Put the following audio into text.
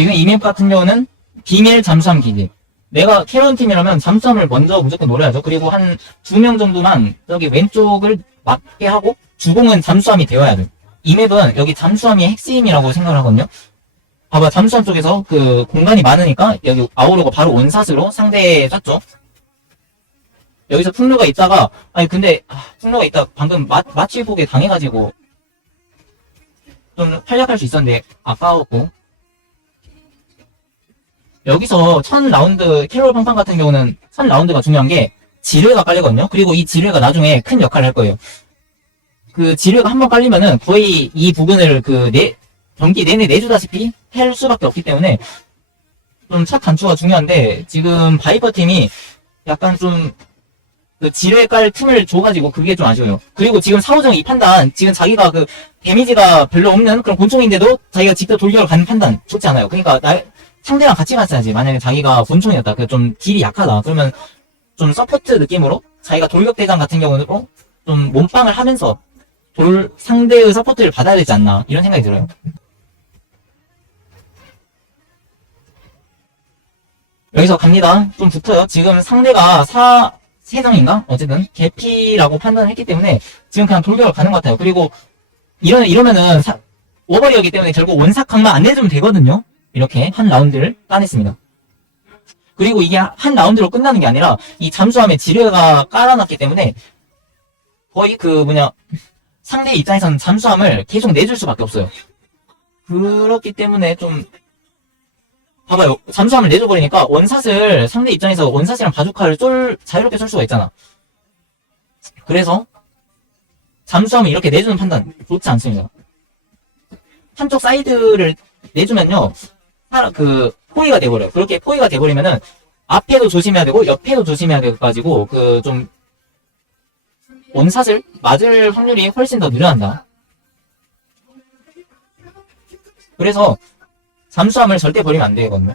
지금 이맵 같은 경우는 비밀 잠수함 기지. 내가 캐런 팀이라면 잠수함을 먼저 무조건 노려야죠. 그리고 한 두 명 정도만 여기 왼쪽을 맞게 하고 주공은 잠수함이 되어야 돼. 이 맵은 여기 잠수함이 핵심이라고 생각을 하거든요. 봐봐, 잠수함 쪽에서 그 공간이 많으니까 여기 아우로가 바로 원샷으로 상대에 쐈죠. 여기서 풍류가 있다가, 아니 근데, 아, 풍류가 있다 방금 마, 마취복에 당해가지고 좀 활약할 수 있었는데 아까웠고. 여기서 첫 라운드 캐롤 팡팡 같은 경우는 첫 라운드가 중요한 게 지뢰가 깔리거든요. 그리고 이 지뢰가 나중에 큰 역할을 할 거예요. 그 지뢰가 한 번 깔리면은 거의 이 부분을 그 내, 경기 내내 내주다시피 할 수밖에 없기 때문에 좀 첫 단추가 중요한데 지금 바이퍼 팀이 약간 좀 그 지뢰 깔 틈을 줘가지고 그게 좀 아쉬워요. 그리고 지금 사오정 이 판단 지금 자기가 그 데미지가 별로 없는 그런 곤충인데도 자기가 직접 돌격을 가는 판단 좋지 않아요. 그러니까 나, 상대랑 같이 갔어야지. 만약에 자기가 곤충이었다. 그 좀 딜이 약하다. 그러면 좀 서포트 느낌으로 자기가 돌격 대장 같은 경우는 어? 좀 몸빵을 하면서 돌 상대의 서포트를 받아야 되지 않나 이런 생각이 들어요. 여기서 갑니다. 좀 붙어요. 지금 상대가 사, 세장인가 어쨌든, 개피라고 판단을 했기 때문에, 지금 그냥 돌격을 가는 것 같아요. 그리고, 이러, 이러면은, 사, 오버리어기 때문에 결국 원삭각만 안 내주면 되거든요. 이렇게 한 라운드를 따냈습니다. 그리고 이게 한 라운드로 끝나는 게 아니라, 이 잠수함에 지뢰가 깔아놨기 때문에, 거의 그, 뭐냐, 상대 입장에서는 잠수함을 계속 내줄 수밖에 없어요. 그렇기 때문에 좀, 봐봐요. 잠수함을 내줘버리니까 원샷을 상대 입장에서 원샷이랑 바주카를 쏠, 자유롭게 쏠 수가 있잖아. 그래서 잠수함을 이렇게 내주는 판단 좋지 않습니다. 한쪽 사이드를 내주면요, 사- 그 포위가 돼버려요. 그렇게 포위가 돼버리면은 앞에도 조심해야 되고 옆에도 조심해야 돼가지고 그 좀 원샷을 맞을 확률이 훨씬 더 늘어난다. 그래서 잠수함을 절대 버리면 안 되거든요.